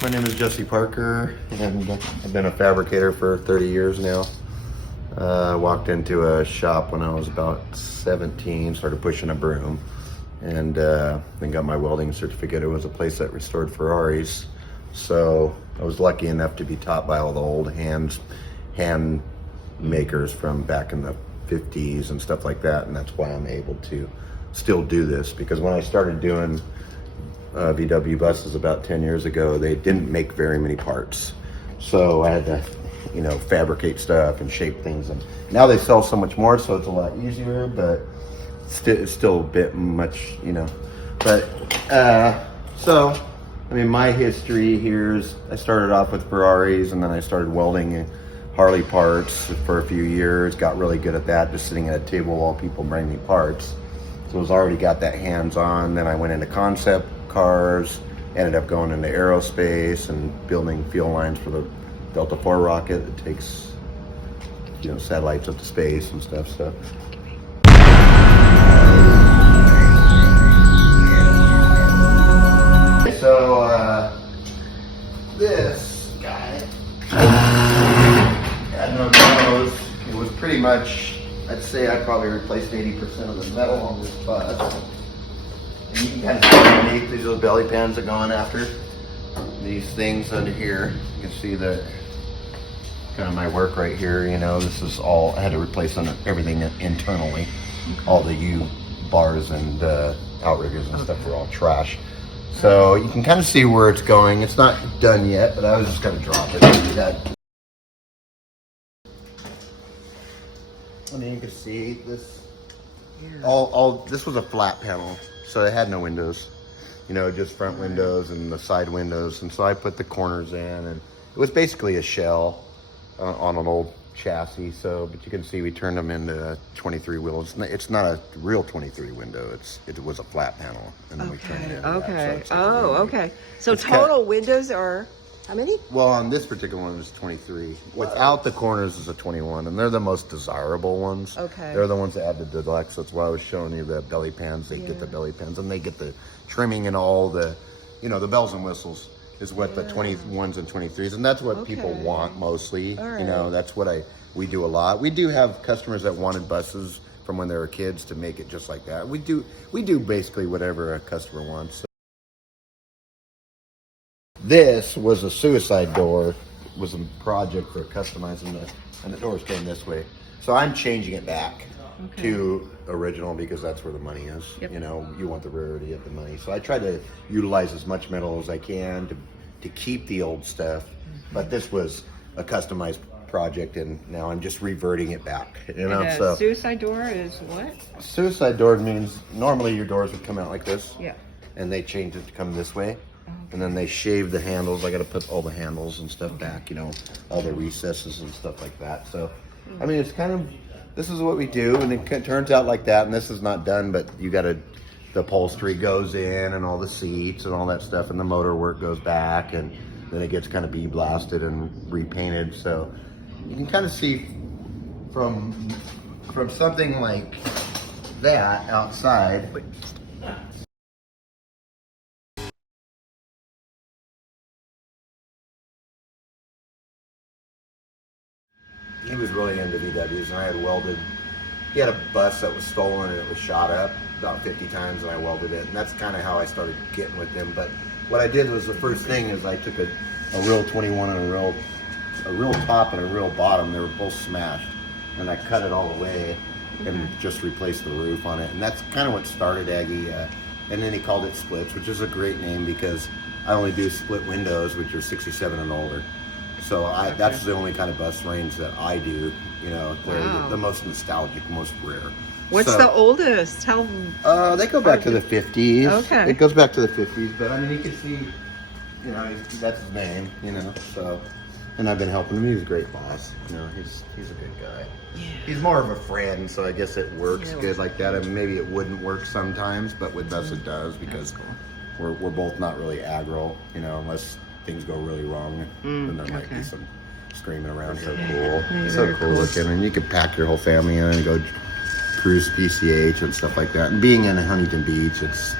My name is Jesse Parker, and I've been a fabricator for 30 years now. I walked into a shop when I was about 17, started pushing a broom, and then got my welding certificate. It was a place that restored Ferraris, so I was lucky enough to be taught by all the old hand makers from back in the 50s and stuff like that, and that's why I'm able to still do this, because when I started doing VW buses about 10 years ago, they didn't make very many parts. So I had to, fabricate stuff and shape things. And now they sell so much more, so it's a lot easier, but it's still a bit much, But, my history here is I started off with Ferraris, and then I started welding Harley parts for a few years, got really good at that, just sitting at a table while people bring me parts. So I was already got that hands-on. Then I went into concept cars, ended up going into aerospace and building fuel lines for the Delta IV rocket that takes satellites up to space and stuff. This guy had no nose. It was pretty much, I'd say I probably replaced 80% of the metal on this bus. And you can kind of see underneath, these are the belly pans that going after. These things under here, you can see that kind of my work right here, this is all, I had to replace everything internally. All the U-bars and outriggers and stuff were all trash. So you can kind of see where it's going. It's not done yet, but I was just going to drop it. And then you can see this, this was a flat panel. So it had no windows, just front windows and the side windows. And so I put the corners in, and it was basically a shell on an old chassis. But you can see we turned them into 23 wheels. It's not a real 23 window. It was a flat panel, and then we turned it into that. So okay. So total windows are how many? Well, on this particular one is 23. Without the corners is a 21, and they're the most desirable ones. Okay. They're the ones that add the deluxe. That's why I was showing you the belly pans. They get the belly pans, and they get the trimming and all the, the bells and whistles is what the 21s and 23s, and that's what people want mostly. Right. That's what we do a lot. We do have customers that wanted buses from when they were kids to make it just like that. We do basically whatever a customer wants. This was a suicide door. It was a project for customizing and the doors came this way. So I'm changing it back to original because that's where the money is. Yep. You want the rarity of the money. So I try to utilize as much metal as I can to keep the old stuff. But this was a customized project, and now I'm just reverting it back. So suicide door is what? Suicide door means normally your doors would come out like this. Yeah. And they changed it to come this way. And then they shave the handles. I got to put all the handles and stuff back, all the recesses and stuff like that. So, it's kind of, this is what we do, and it turns out like that. And this is not done, but the upholstery goes in, and all the seats and all that stuff, and the motor work goes back, and then it gets kind of blasted and repainted. So you can kind of see from something like that outside. He was really into VWs, and I had welded. He had a bus that was stolen, and it was shot up about 50 times, and I welded it. And that's kind of how I started getting with him. But what I did was, the first thing is I took a real 21 and a real top and a real bottom. They were both smashed, and I cut it all away and just replaced the roof on it. And that's kind of what started Aggie. And then he called it Splits, which is a great name because I only do split windows, which are 67 and older. So that's the only kind of bus range that I do. They're the most nostalgic, most rare. What's the oldest? Tell them. They go back to the 50s. Okay. It goes back to the 50s, but you can see, that's his name, so. And I've been helping him. He's a great boss. He's a good guy. Yeah. He's more of a friend, so I guess it works good like that. And maybe it wouldn't work sometimes, but with us it does because we're both not really aggro, unless things go really wrong, then there might be some screaming around. So cool. So cool looking. And you could pack your whole family in and go cruise PCH and stuff like that. And being in Huntington Beach, it's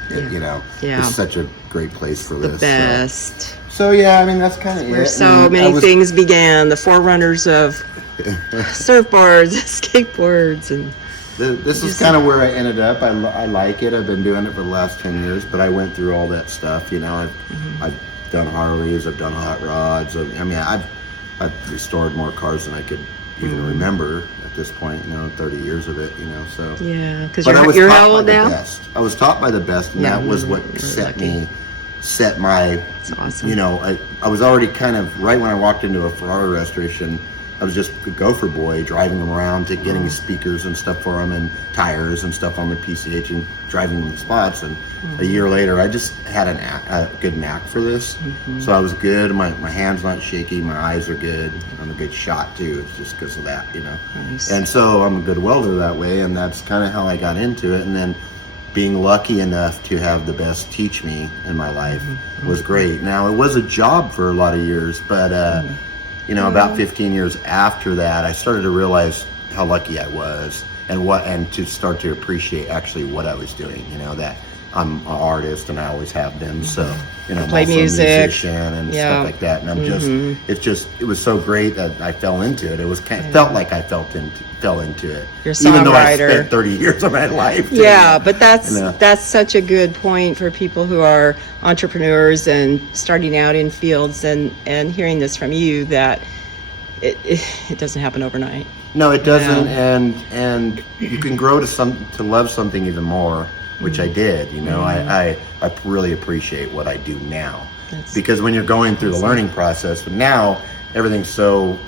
such a great place for this. The best. So yeah, I mean that's kind of Where it. so And many things began, the forerunners of surfboards, skateboards, and this is kind of where I ended up. I like it. I've been doing it for the last 10 years, but I went through all that stuff. You know, I've done Harleys, I've done hot rods. I've restored more cars than I could even remember at this point. You know, 30 years of it. You know, so yeah, because but you're how old now? Best. I was taught by the best, and that was what set my. That's awesome. You know, I was already kind of right when I walked into a Ferrari restoration. I was just a gopher boy, driving them around to getting speakers and stuff for them and tires and stuff on the PCH and driving them to spots. And a year later, I just had a good knack for this. So I was good. My hand's not shaky. My eyes are good. I'm a good shot too. It's just because of that, you know. Nice. And so I'm a good welder that way. And that's kind of how I got into it. And then being lucky enough to have the best teach me in my life was great. Now, it was a job for a lot of years, but you know, about 15 years after that, I started to realize how lucky I was and to start to appreciate actually what I was doing. You know, that I'm an artist and I always have been. So, you know, I'm Play also music. a musician and stuff like that. And I'm it was so great that I fell into it. It was felt like I fell into it. You're a even though I songwriter. spent 30 years of my life. Yeah, but that's you know. that's such a good point for people who are entrepreneurs and starting out in fields and hearing this from you that it doesn't happen overnight. No, it doesn't, and you can grow to love something even more, which I did. You know, I really appreciate what I do now, because when you're going through the learning process, but now everything's so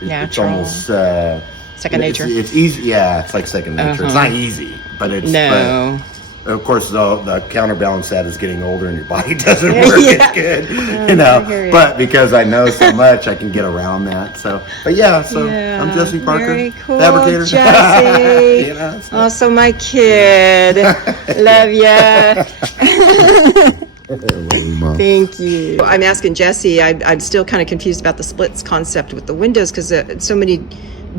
natural. It's almost Second nature. It's easy. Yeah, it's like second nature. It's not easy, but it's no. But of course, the counterbalance that is getting older and your body doesn't work as good, you know. But because I know so much, I can get around that. So, but yeah, I'm Jesse Parker, very cool, fabricator. Jesse. You know, so. Also, my kid. Love ya. Thank you. I'm asking Jesse. I'm still kind of confused about the splits concept with the windows because so many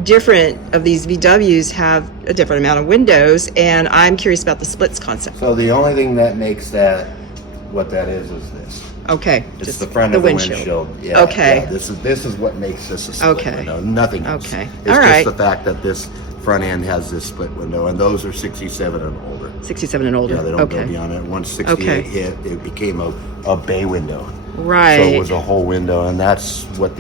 different of these VWs have a different amount of windows, and I'm curious about the splits concept. So the only thing that makes that what that is this. Okay, It's just the front of the windshield. Yeah. Okay. Yeah, this is what makes this a split window. Nothing else. Okay. It's All right. just the fact that this front end has this split window, and those are 67 and older. 67 and older. Yeah, they don't go beyond it. Once 68 hit, it became a bay window. Right. So it was a whole window, and that's what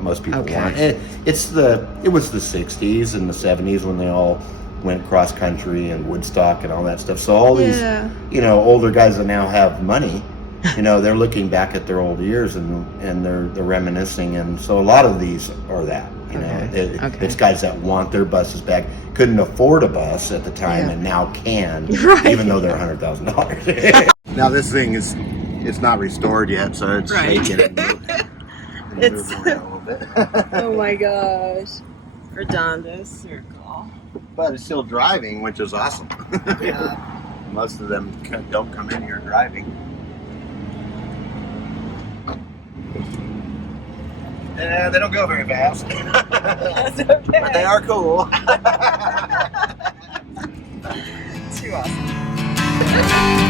most people want. It was the 60s and the 70s when they all went cross country and Woodstock and all that stuff. So all these, you know, older guys that now have money, you know, they're looking back at their old years and they're reminiscing, and so a lot of these are that. You know, it's guys that want their buses back, couldn't afford a bus at the time, and now can, even though they're $100,000. Now this thing it's not restored yet, so it's shaking. It's a little bit. Oh my gosh. Redondo circle. But it's still driving, which is awesome. Yeah. Most of them don't come in here driving. Yeah, they don't go very fast. That's okay. But they are cool. Too awesome.